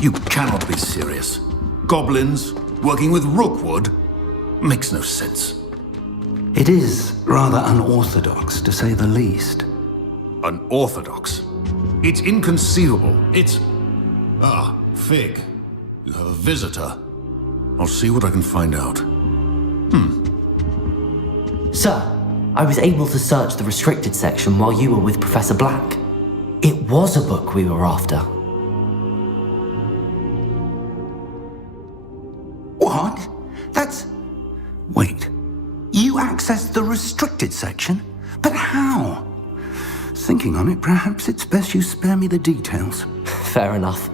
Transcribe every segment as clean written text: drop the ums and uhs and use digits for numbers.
You cannot be serious. Goblins working with Rookwood? Makes no sense. It is rather unorthodox, to say the least. Unorthodox? It's inconceivable. It's... Ah, Fig. You have a visitor. I'll see what I can find out. Sir, I was able to search the restricted section while you were with Professor Black. It was a book we were after. What? That's... Wait. You accessed the restricted section? But how? Thinking on it, perhaps it's best you spare me the details. Fair enough.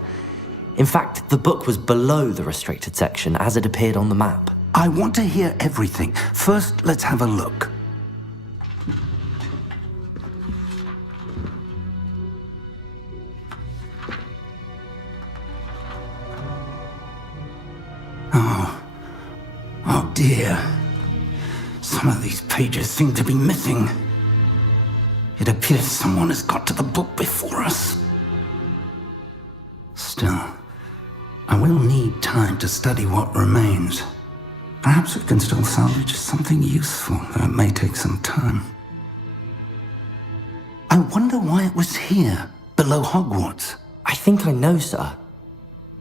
In fact, the book was below the restricted section as it appeared on the map. I want to hear everything. First, let's have a look. Oh dear. Some of these pages seem to be missing. It appears someone has got to the book before us. Still, I will need time to study what remains. Perhaps we can still salvage something useful, though it may take some time. I wonder why it was here, below Hogwarts. I think I know, sir.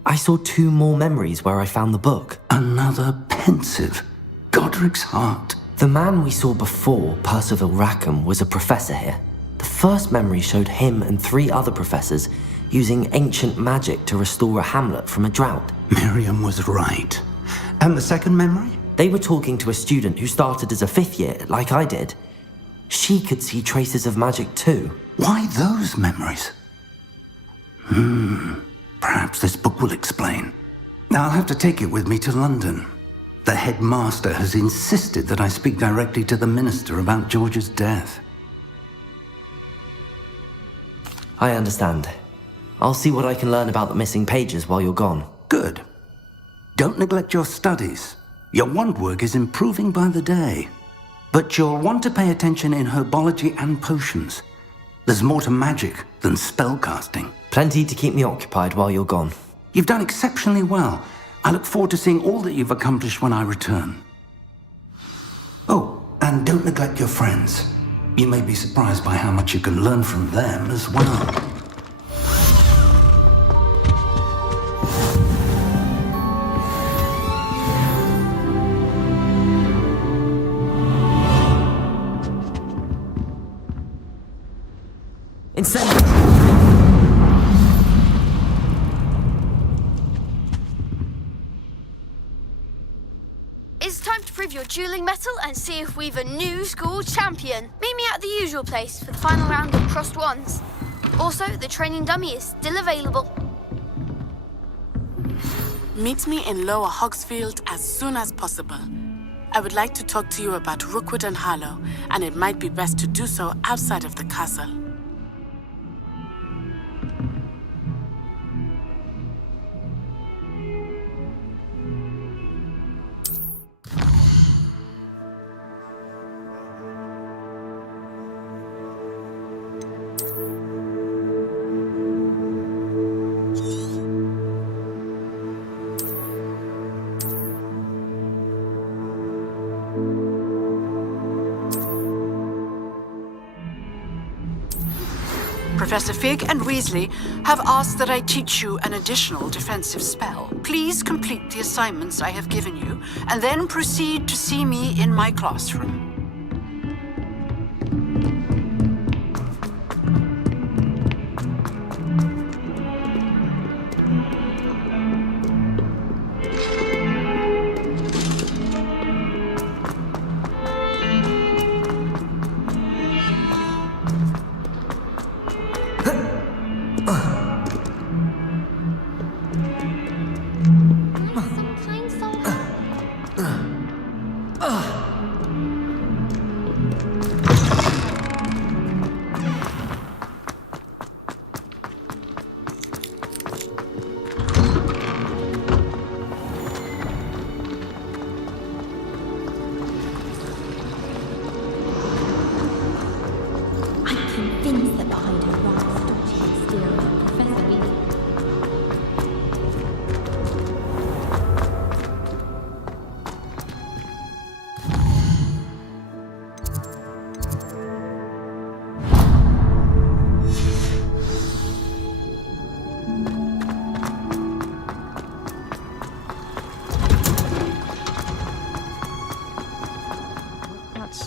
I saw 2 more memories where I found the book. Another pensive. Godric's heart. The man we saw before, Percival Rackham, was a professor here. The first memory showed him and 3 other professors using ancient magic to restore a hamlet from a drought. Miriam was right. And the second memory? They were talking to a student who started as a 5th year, like I did. She could see traces of magic too. Why those memories? Perhaps this book will explain. Now I'll have to take it with me to London. The headmaster has insisted that I speak directly to the minister about George's death. I understand. I'll see what I can learn about the missing pages while you're gone. Good. Don't neglect your studies. Your wand work is improving by the day. But you'll want to pay attention in herbology and potions. There's more to magic than spellcasting. Plenty to keep me occupied while you're gone. You've done exceptionally well. I look forward to seeing all that you've accomplished when I return. Oh, and don't neglect your friends. You may be surprised by how much you can learn from them as well. It's time to prove your dueling mettle and see if we've a new school champion. Meet me at the usual place for the final round of crossed wands. Also, the training dummy is still available. Meet me in Lower Hogsfield as soon as possible. I would like to talk to you about Rookwood and Harlow, and it might be best to do so outside of the castle. Professor Fig and Weasley have asked that I teach you an additional defensive spell. Please complete the assignments I have given you, and then proceed to see me in my classroom.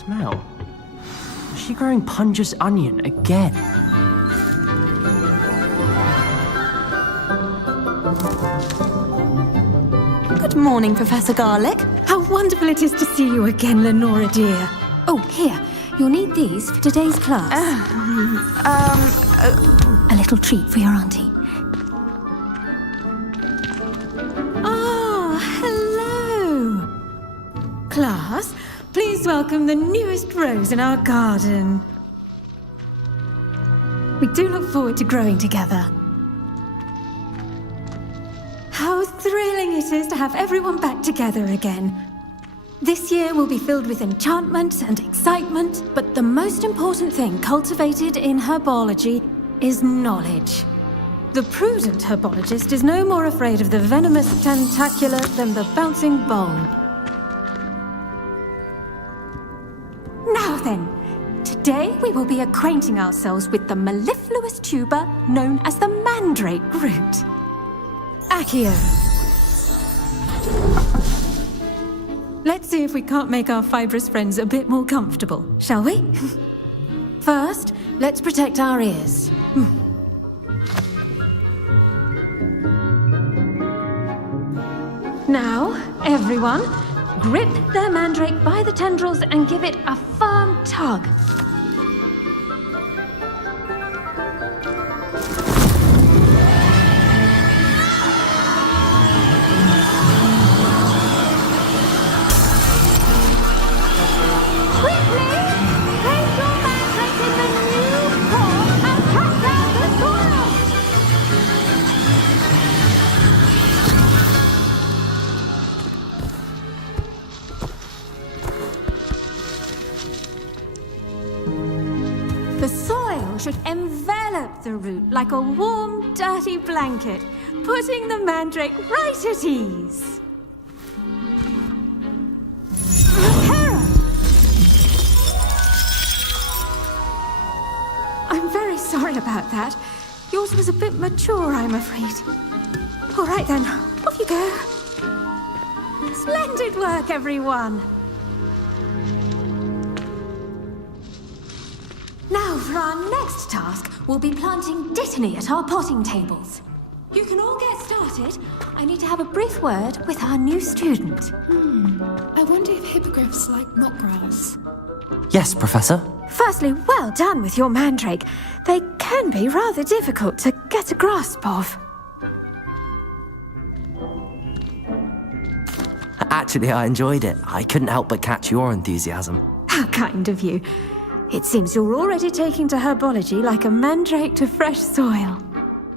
smell? Is she growing Punja's onion again? Good morning, Professor Garlic. How wonderful it is to see you again, Lenora dear. Oh, here. You'll need these for today's class. A little treat for your auntie. Oh, hello. Class, please welcome the newest rose in our garden. We do look forward to growing together. How thrilling it is to have everyone back together again. This year will be filled with enchantment and excitement, but the most important thing cultivated in herbology is knowledge. The prudent herbologist is no more afraid of the venomous tentacula than the bouncing bowl. Now then, today we will be acquainting ourselves with the mellifluous tuber known as the mandrake root. Accio. Let's see if we can't make our fibrous friends a bit more comfortable, shall we? First, let's protect our ears. Now, everyone, grip their mandrake by the tendrils and give it a firm tug. The soil should envelop the root like a warm, dirty blanket, putting the mandrake right at ease. Reparo! I'm very sorry about that. Yours was a bit mature, I'm afraid. All right then, off you go. Splendid work, everyone. Now, for our next task, we'll be planting dittany at our potting tables. You can all get started. I need to have a brief word with our new student. I wonder if hippogriffs like knotgrass. Yes, Professor. Firstly, well done with your mandrake. They can be rather difficult to get a grasp of. Actually, I enjoyed it. I couldn't help but catch your enthusiasm. How kind of you. It seems you're already taking to herbology like a mandrake to fresh soil.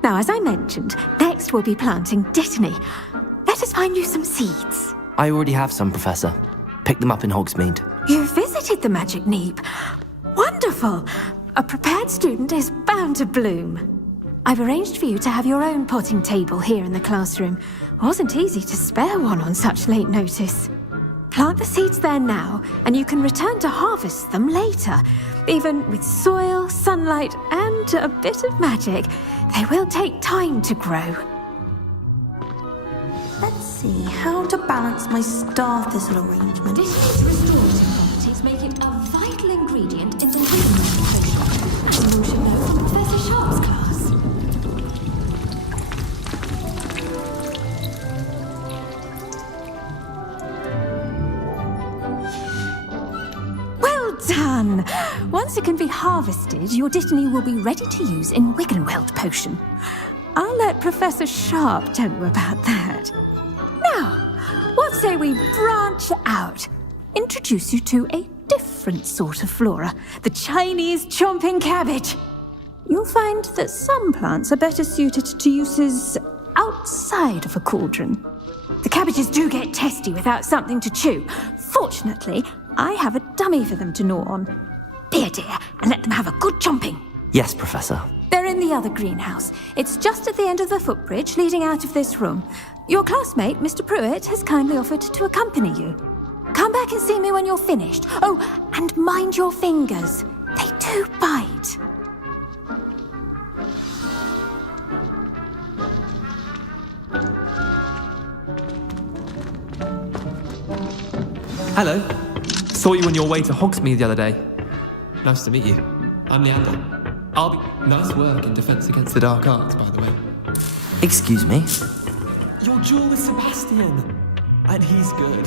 Now, as I mentioned, next we'll be planting dittany. Let us find you some seeds. I already have some, Professor. Picked them up in Hogsmeade. You visited the Magic Neep. Wonderful! A prepared student is bound to bloom. I've arranged for you to have your own potting table here in the classroom. Wasn't easy to spare one on such late notice. Plant the seeds there now, and you can return to harvest them later. Even with soil, sunlight, and a bit of magic, they will take time to grow. Let's see how to balance my star thistle arrangement. Dittany's restorative properties make it a vital ingredient in the treatment potion, as you should know from Professor Sharp's class. Done! Once it can be harvested, your dittany will be ready to use in Wiggenweld potion. I'll let Professor Sharp tell you about that. Now, what say we branch out? Introduce you to a different sort of flora, the Chinese chomping cabbage. You'll find that some plants are better suited to uses outside of a cauldron. The cabbages do get testy without something to chew. Fortunately, I have a dummy for them to gnaw on. Be a dear and let them have a good chomping. Yes, Professor. They're in the other greenhouse. It's just at the end of the footbridge leading out of this room. Your classmate, Mr. Pruitt, has kindly offered to accompany you. Come back and see me when you're finished. Oh, and mind your fingers. They do bite. Hello. Saw you on your way to Hogsmeade the other day. Nice to meet you. I'm Leander. I'll be... Nice work in Defense Against the Dark Arts, by the way. Excuse me? Your duel with Sebastian. And he's good.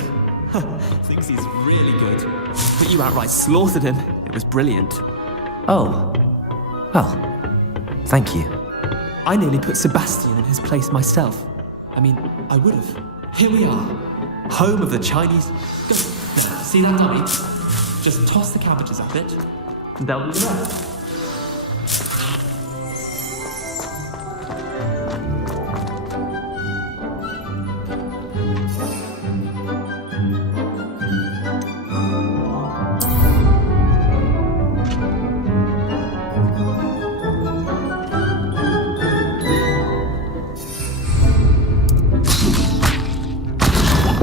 Thinks he's really good. But you outright slaughtered him. It was brilliant. Oh. Well, thank you. I nearly put Sebastian in his place myself. I mean, I would have. Here we are. Home of the Chinese... Go. Now, see that dummy? Just toss the cabbages at it, and they'll do the rest.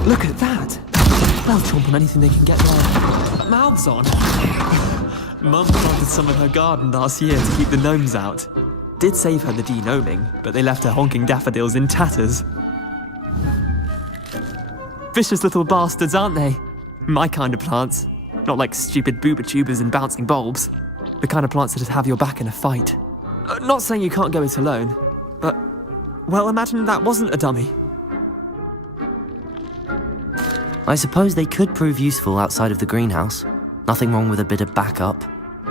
Look at that! They'll chomp on anything they can get their mouths on. Mum planted some in her garden last year to keep the gnomes out. Did save her the de-gnoming, but they left her honking daffodils in tatters. Vicious little bastards, aren't they? My kind of plants. Not like stupid booba tubers and bouncing bulbs. The kind of plants that'd have your back in a fight. Not saying you can't go it alone, but... Well, imagine that wasn't a dummy. I suppose they could prove useful outside of the greenhouse. Nothing wrong with a bit of backup,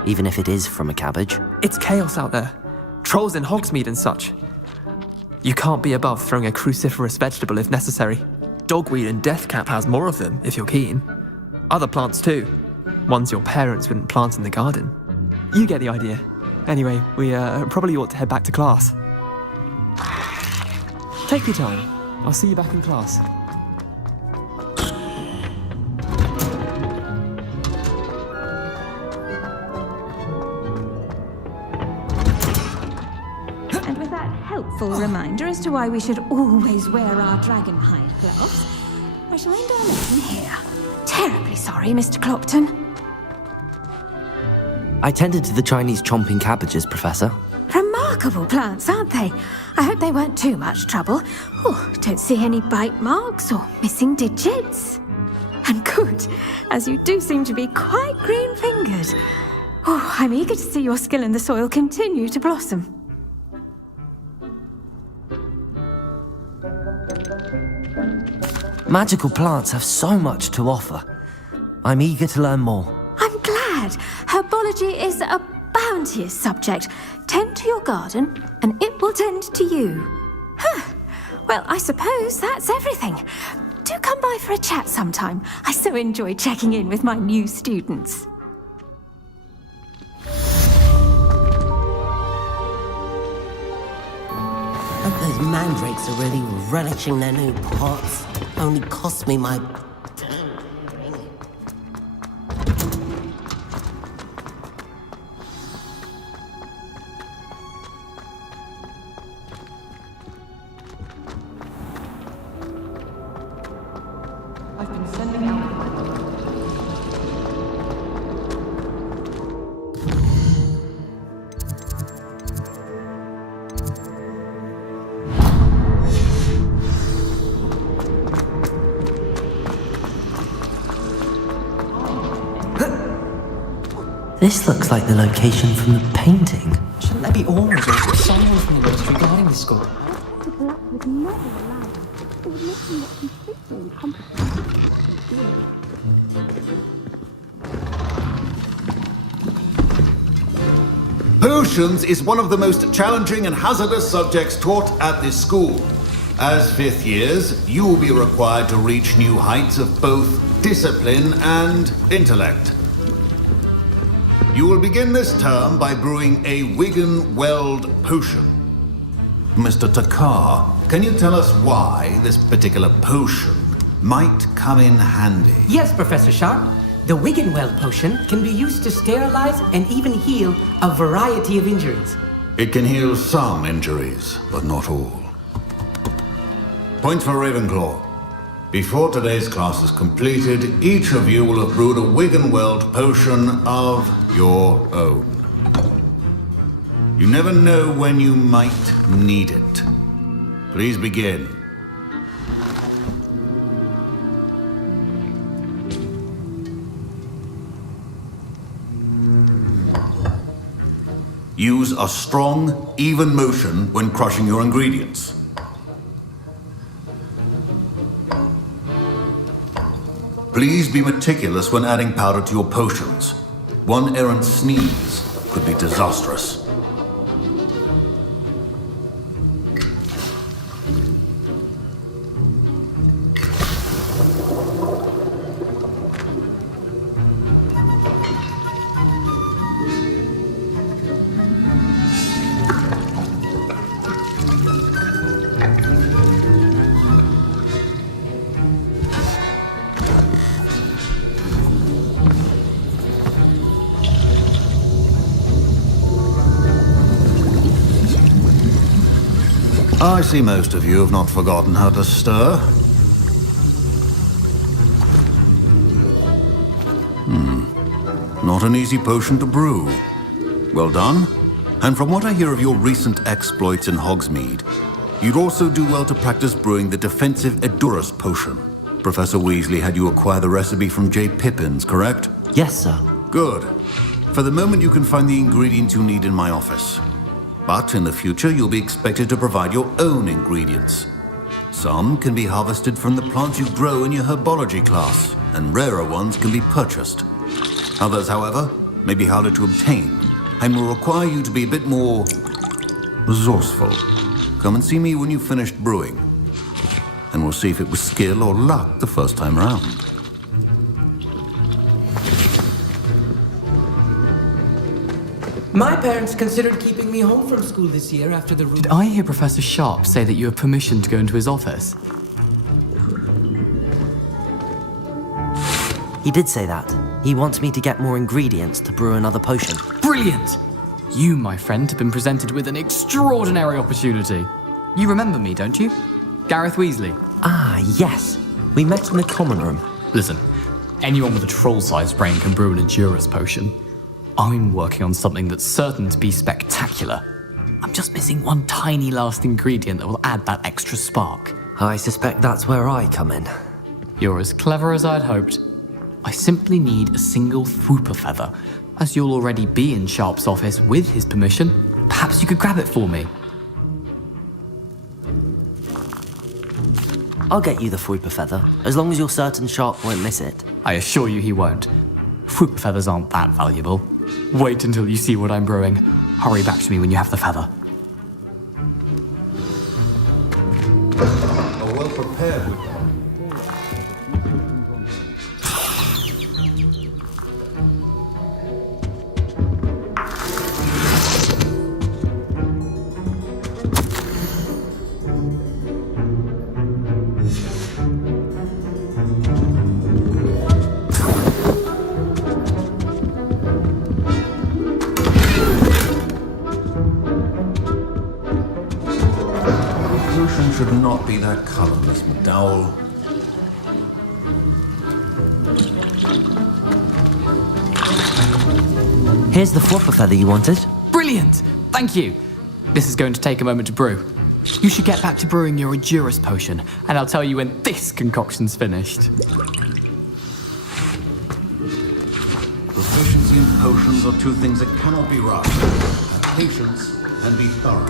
even if it is from a cabbage. It's chaos out there. Trolls in Hogsmeade and such. You can't be above throwing a cruciferous vegetable if necessary. Dogweed and deathcap has more of them, if you're keen. Other plants too. Ones your parents wouldn't plant in the garden. You get the idea. Anyway, we probably ought to head back to class. Take your time. I'll see you back in class. Helpful reminder as to why we should always wear our dragon hide gloves. I shall end our lesson here. Terribly sorry, Mr. Clopton. I tended to the Chinese chomping cabbages, Professor. Remarkable plants, aren't they? I hope they weren't too much trouble. Oh, don't see any bite marks or missing digits. And good, as you do seem to be quite green-fingered. Oh, I'm eager to see your skill in the soil continue to blossom. Magical plants have so much to offer. I'm eager to learn more. I'm glad. Herbology is a bounteous subject. Tend to your garden, and it will tend to you. Huh. Well, I suppose that's everything. Do come by for a chat sometime. I so enjoy checking in with my new students. I hope those mandrakes are really relishing their new pots. Only cost me my... I've been sending out... This looks like the location from the painting. Shouldn't there be orders or someone from the ministry guarding the school? Potions is one of the most challenging and hazardous subjects taught at this school. As fifth years, you will be required to reach new heights of both discipline and intellect. You will begin this term by brewing a Wigan-Weld potion. Mr. Takar, can you tell us why this particular potion might come in handy? Yes, Professor Sharp. The Wigan-Weld potion can be used to sterilize and even heal a variety of injuries. It can heal some injuries, but not all. Points for Ravenclaw. Before today's class is completed, each of you will have brewed a Wigan-Weld potion of your own. You never know when you might need it. Please begin. Use a strong, even motion when crushing your ingredients. Please be meticulous when adding powder to your potions. One errant sneeze could be disastrous. I see most of you have not forgotten how to stir. Not an easy potion to brew. Well done. And from what I hear of your recent exploits in Hogsmeade, you'd also do well to practice brewing the defensive Edurus potion. Professor Weasley had you acquire the recipe from J. Pippin's, correct? Yes, sir. Good. For the moment, you can find the ingredients you need in my office. But in the future, you'll be expected to provide your own ingredients. Some can be harvested from the plants you grow in your Herbology class, and rarer ones can be purchased. Others, however, may be harder to obtain, and will require you to be a bit more resourceful. Come and see me when you've finished brewing, and we'll see if it was skill or luck the first time round. My parents considered keeping me home from school this year after the... Did I hear Professor Sharp say that you have permission to go into his office? He did say that. He wants me to get more ingredients to brew another potion. Brilliant! You, my friend, have been presented with an extraordinary opportunity. You remember me, don't you? Gareth Weasley. Ah, yes. We met in the common room. Listen, anyone with a troll-sized brain can brew an Edurus potion. I'm working on something that's certain to be spectacular. I'm just missing one tiny last ingredient that will add that extra spark. I suspect that's where I come in. You're as clever as I'd hoped. I simply need a single Fwooper feather. As you'll already be in Sharp's office with his permission, perhaps you could grab it for me. I'll get you the Fwooper feather, as long as you're certain Sharp won't miss it. I assure you he won't. Fwooper feathers aren't that valuable. Wait until you see what I'm brewing. Hurry back to me when you have the feather. A well-prepared. Should not be that color, Miss McDowell. Here's the Fwooper feather you wanted. Brilliant! Thank you! This is going to take a moment to brew. You should get back to brewing your Edurus potion, and I'll tell you when this concoction's finished. Proficiency in potions are two things that cannot be rushed. Have patience and be thorough.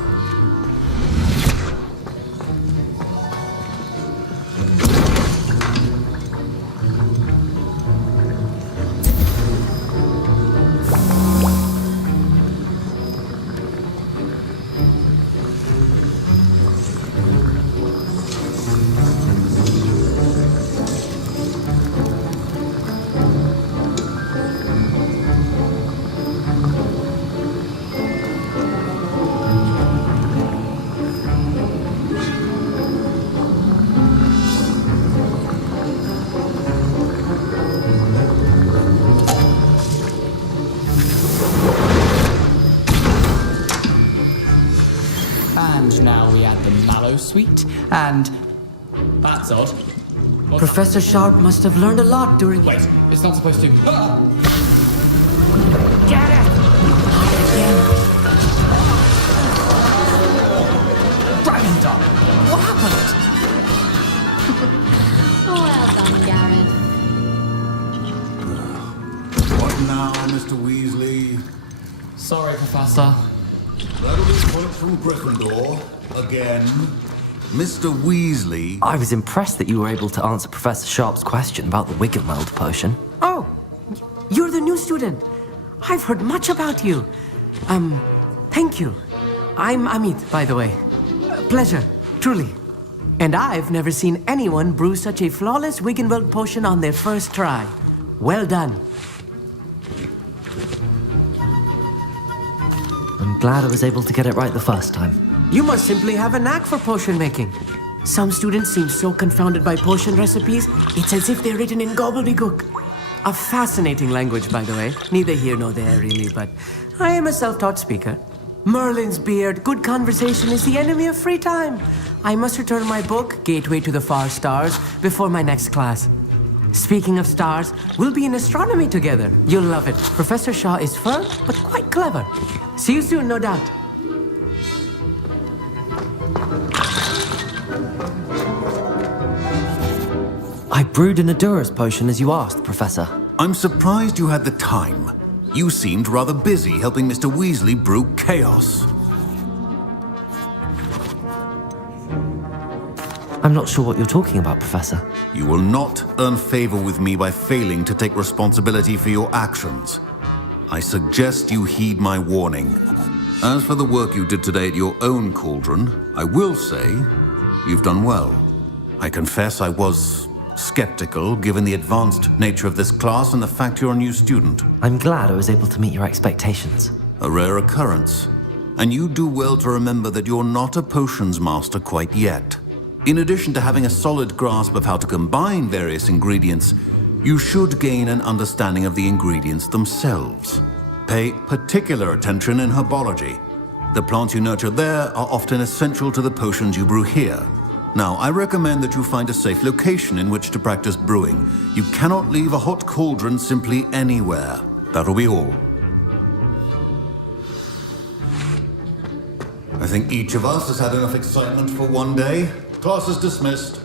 And now we add the mallow sweet, and... That's odd. Professor Sharp must have learned a lot during... Wait, it's not supposed to... Ah! Get it! Dragon Dog! What happened? Well done, Gareth. What now, Mr. Weasley? Sorry, Professor. point from Gryffindor. Again. Mr. Weasley. I was impressed that you were able to answer Professor Sharp's question about the Wiggenweld potion. Oh, you're the new student. I've heard much about you. Thank you. I'm Amit, by the way. Pleasure, truly. And I've never seen anyone brew such a flawless Wiggenweld potion on their first try. Well done. I'm glad I was able to get it right the first time. You must simply have a knack for potion making. Some students seem so confounded by potion recipes, it's as if they're written in gobbledygook. A fascinating language, by the way. Neither here nor there, really, but I am a self-taught speaker. Merlin's beard, good conversation is the enemy of free time. I must return my book, Gateway to the Far Stars, before my next class. Speaking of stars, we'll be in astronomy together. You'll love it. Professor Shaw is firm, but quite clever. See you soon, no doubt. I brewed an Adura's potion as you asked, Professor. I'm surprised you had the time. You seemed rather busy helping Mr. Weasley brew chaos. I'm not sure what you're talking about, Professor. You will not earn favor with me by failing to take responsibility for your actions. I suggest you heed my warning. As for the work you did today at your own cauldron, I will say you've done well. I confess I was skeptical, given the advanced nature of this class and the fact you're a new student. I'm glad I was able to meet your expectations. A rare occurrence. And you do well to remember that you're not a potions master quite yet. In addition to having a solid grasp of how to combine various ingredients, you should gain an understanding of the ingredients themselves. Pay particular attention in herbology. The plants you nurture there are often essential to the potions you brew here. Now, I recommend that you find a safe location in which to practice brewing. You cannot leave a hot cauldron simply anywhere. That'll be all. I think each of us has had enough excitement for one day. Class is dismissed.